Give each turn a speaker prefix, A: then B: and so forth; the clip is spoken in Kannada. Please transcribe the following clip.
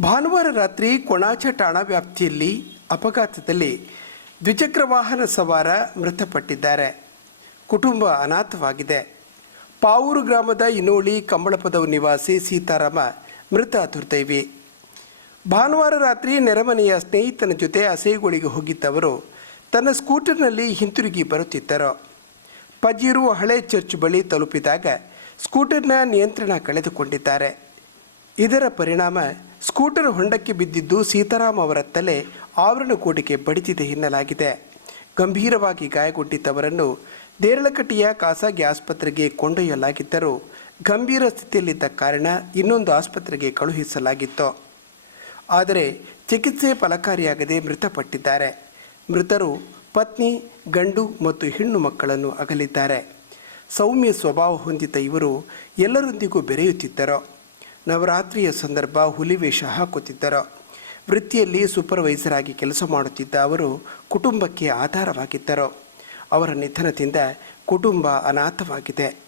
A: ಭಾನುವಾರ ರಾತ್ರಿ ಕೊಣಾಚ ಠಾಣಾ ವ್ಯಾಪ್ತಿಯಲ್ಲಿ ಅಪಘಾತದಲ್ಲಿ ದ್ವಿಚಕ್ರ ವಾಹನ ಸವಾರ ಮೃತಪಟ್ಟಿದ್ದಾರೆ. ಕುಟುಂಬ ಅನಾಥವಾಗಿದೆ. ಪಾವೂರು ಗ್ರಾಮದ ಇನೋಳಿ ಕಂಬಳಪದವು ನಿವಾಸಿ ಸೀತಾರಾಮ ಮೃತ ದುರ್ದೈವಿ. ಭಾನುವಾರ ರಾತ್ರಿ ನೆರೆಮನೆಯ ಸ್ನೇಹಿತನ ಜೊತೆ ಅಸೈಗೋಳಿಗೆ ಹೋಗಿದ್ದವರು ತನ್ನ ಸ್ಕೂಟರ್ನಲ್ಲಿ ಹಿಂತಿರುಗಿ ಬರುತ್ತಿದ್ದರು. ಪಜೀರು ಹಳೆ ಚರ್ಚ್ ಬಳಿ ತಲುಪಿದಾಗ ಸ್ಕೂಟರ್ನ ನಿಯಂತ್ರಣ ಕಳೆದುಕೊಂಡಿದ್ದಾರೆ. ಇದರ ಪರಿಣಾಮ ಸ್ಕೂಟರ್ ಹೊಂಡಕ್ಕೆ ಬಿದ್ದಿದ್ದು ಸೀತಾರಾಮ್ ಅವರ ತಲೆ ಆವರಣಕೋಟೆಗೆ ಬಡಿದಿದೆ ಎನ್ನಲಾಗಿದೆ. ಗಂಭೀರವಾಗಿ ಗಾಯಗೊಂಡಿದ್ದವರನ್ನು ದೇರಳಕಟ್ಟಿಯ ಖಾಸಗಿ ಆಸ್ಪತ್ರೆಗೆ ಕೊಂಡೊಯ್ಯಲಾಗಿದ್ದರೂ ಗಂಭೀರ ಸ್ಥಿತಿಯಲ್ಲಿದ್ದ ಕಾರಣ ಇನ್ನೊಂದು ಆಸ್ಪತ್ರೆಗೆ ಕಳುಹಿಸಲಾಗಿತ್ತು. ಆದರೆ ಚಿಕಿತ್ಸೆ ಫಲಕಾರಿಯಾಗದೆ ಮೃತಪಟ್ಟಿದ್ದಾರೆ. ಮೃತರು ಪತ್ನಿ, ಗಂಡು ಮತ್ತು ಹೆಣ್ಣು ಮಕ್ಕಳನ್ನು ಅಗಲಿದ್ದಾರೆ. ಸೌಮ್ಯ ಸ್ವಭಾವ ಹೊಂದಿದ್ದ ಇವರು ಎಲ್ಲರೊಂದಿಗೂ ಬೆರೆಯುತ್ತಿದ್ದರು. ನವರಾತ್ರಿಯ ಸಂದರ್ಭ ಹುಲಿವೇಷ ಹಾಕುತ್ತಿದ್ದರು. ವೃತ್ತಿಯಲ್ಲಿ ಸೂಪರ್ವೈಸರ್ ಆಗಿ ಕೆಲಸ ಮಾಡುತ್ತಿದ್ದ ಅವರು ಕುಟುಂಬಕ್ಕೆ ಆಧಾರವಾಗಿದ್ದರು. ಅವರ ನಿಧನದಿಂದ ಕುಟುಂಬ ಅನಾಥವಾಗಿದೆ.